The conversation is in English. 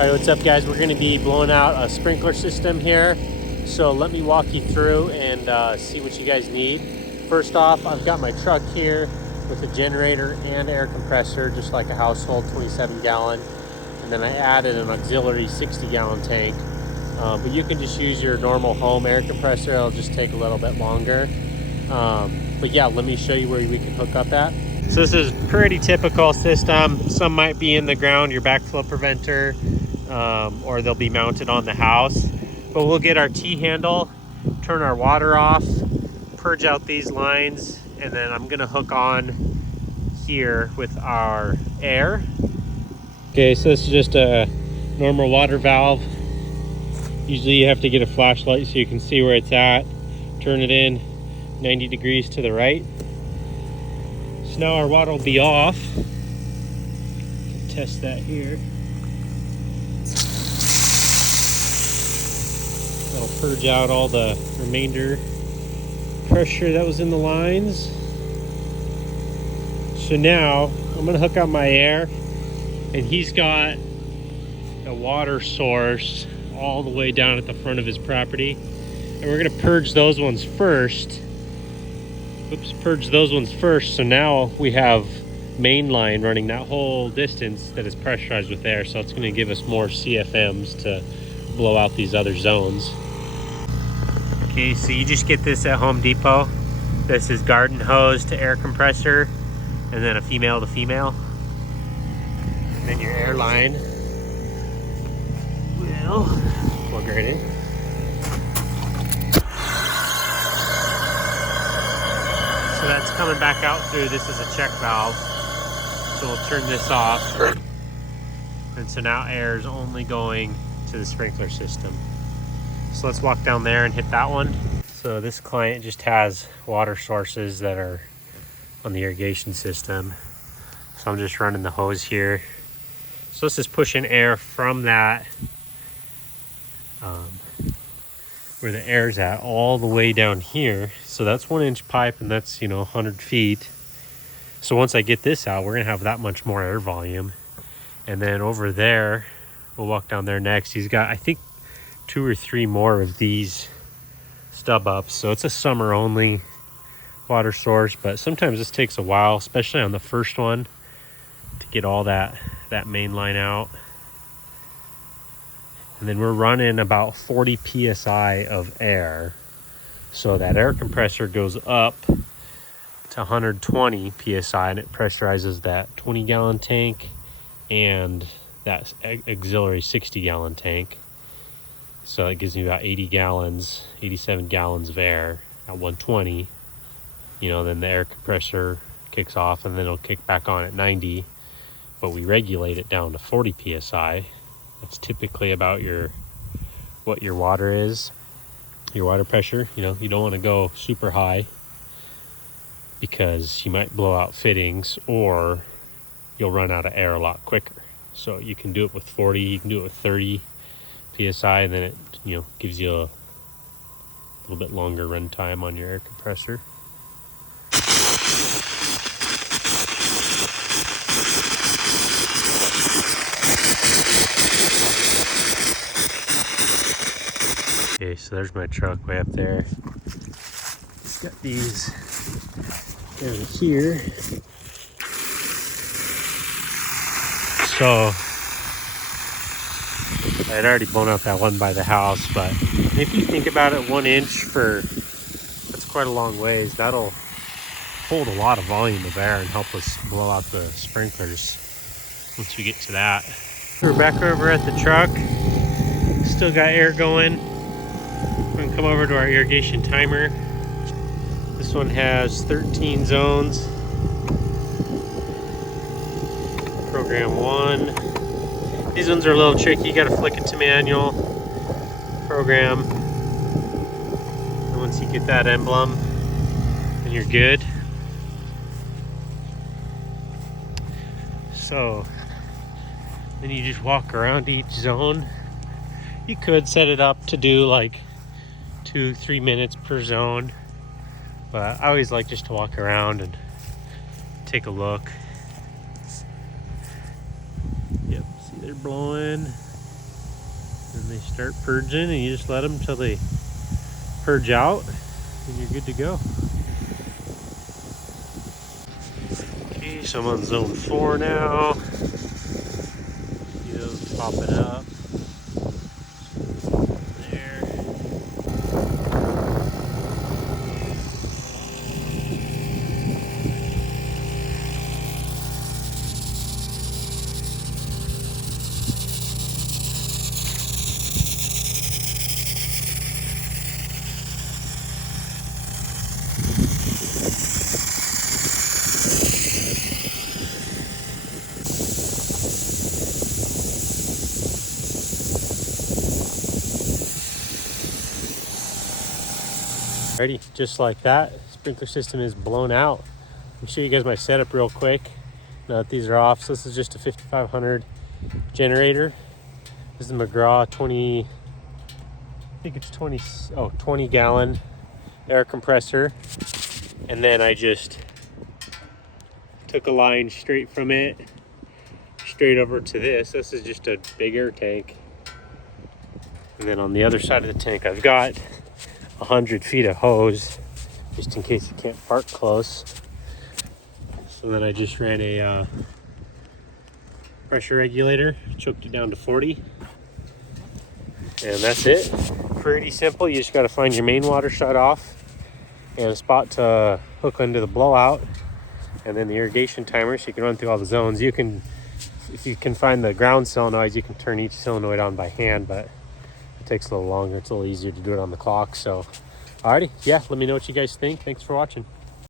All right, what's up guys? We're gonna be blowing out a sprinkler system here. So let me walk you through and see what you guys need. First off, I've got my truck here with a generator and air compressor, just like a household 27 gallon. And then I added an auxiliary 60 gallon tank. But you can just use your normal home air compressor. It'll just take a little bit longer. But yeah, let me show you where we can hook up at. So this is pretty typical system. Some might be in the ground, your backflow preventer, or they'll be mounted on the house. But we'll get our T-handle, turn our water off, purge out these lines, and then I'm gonna hook on here with our air. Okay, so this is just a normal water valve. Usually you have to get a flashlight so you can see where it's at. Turn it in 90 degrees to the right. So now our water will be off. Test that here. That'll purge out all the remainder pressure that was in the lines. So now I'm gonna hook up my air, and he's got a water source all the way down at the front of his property. And we're gonna purge those ones first. Oops, purge those ones first. So now we have main line running that whole distance that is pressurized with air. So it's gonna give us more CFMs to blow out these other zones. Okay, so you just get this at Home Depot. This is garden hose to air compressor, and then a female to female. And then your air line will plug right in. So that's coming back out through, this is a check valve. So we'll turn this off. And so now air is only going to the sprinkler system. So let's walk down there and hit that one. So this client just has water sources that are on the irrigation system. So I'm just running the hose here. So this is pushing air from that, where the air's at, all the way down here. So that's 1-inch pipe, and that's, 100 feet. So once I get this out, we're gonna have that much more air volume. And then over there, we'll walk down there next. He's got, I think, 2 or 3 more of these stub ups. So it's a summer only water source, but sometimes this takes a while, especially on the first one, to get all that main line out. And then we're running about 40 psi of air. So that air compressor goes up to 120 psi, and it pressurizes that 20 gallon tank and that auxiliary 60 gallon tank. So it gives me about 80 gallons, 87 gallons of air at 120. Then the air compressor kicks off, and then it'll kick back on at 90. But we regulate it down to 40 psi. That's typically about what your water is, your water pressure. You don't want to go super high because you might blow out fittings, or you'll run out of air a lot quicker. So you can do it with 40, you can do it with 30 psi, and then it gives you a little bit longer run time on your air compressor. Okay, so there's my truck way up there. It's got these down here. So I had already blown out that one by the house, but if you think about it, 1 inch that's quite a long ways. That'll hold a lot of volume of air and help us blow out the sprinklers once we get to that. We're back over at the truck. Still got air going. We're gonna come over to our irrigation timer. This one has 13 zones. Program 1. These ones are a little tricky. You gotta flick it to manual. Program. And once you get that emblem, then you're good. So then you just walk around each zone. You could set it up to do like 2-3 minutes per zone, but I always like just to walk around and take a look. Yep, see they're blowing. Start purging, and you just let them till they purge out, and you're good to go. Okay, so I'm on zone 4 now. See those popping up. There. Ready, just like that, sprinkler system is blown out. Let me show you guys my setup real quick. Now that these are off, so this is just a 5500 generator. This is a McGraw 20, I think it's 20 gallon air compressor. And then I just took a line straight from it, straight over to this. This is just a big air tank. And then on the other side of the tank, I've got 100 feet of hose, just in case you can't park close. So then I just ran a pressure regulator, choked it down to 40. And that's it. Pretty simple. You just got to find your main water shut off and a spot to hook into the blowout, and then the irrigation timer, so you can run through all the zones. You can, if you can find the ground solenoids, you can turn each solenoid on by hand, but it takes a little longer. It's a little easier to do it on the clock. So alrighty, yeah, let me know what you guys think. Thanks for watching.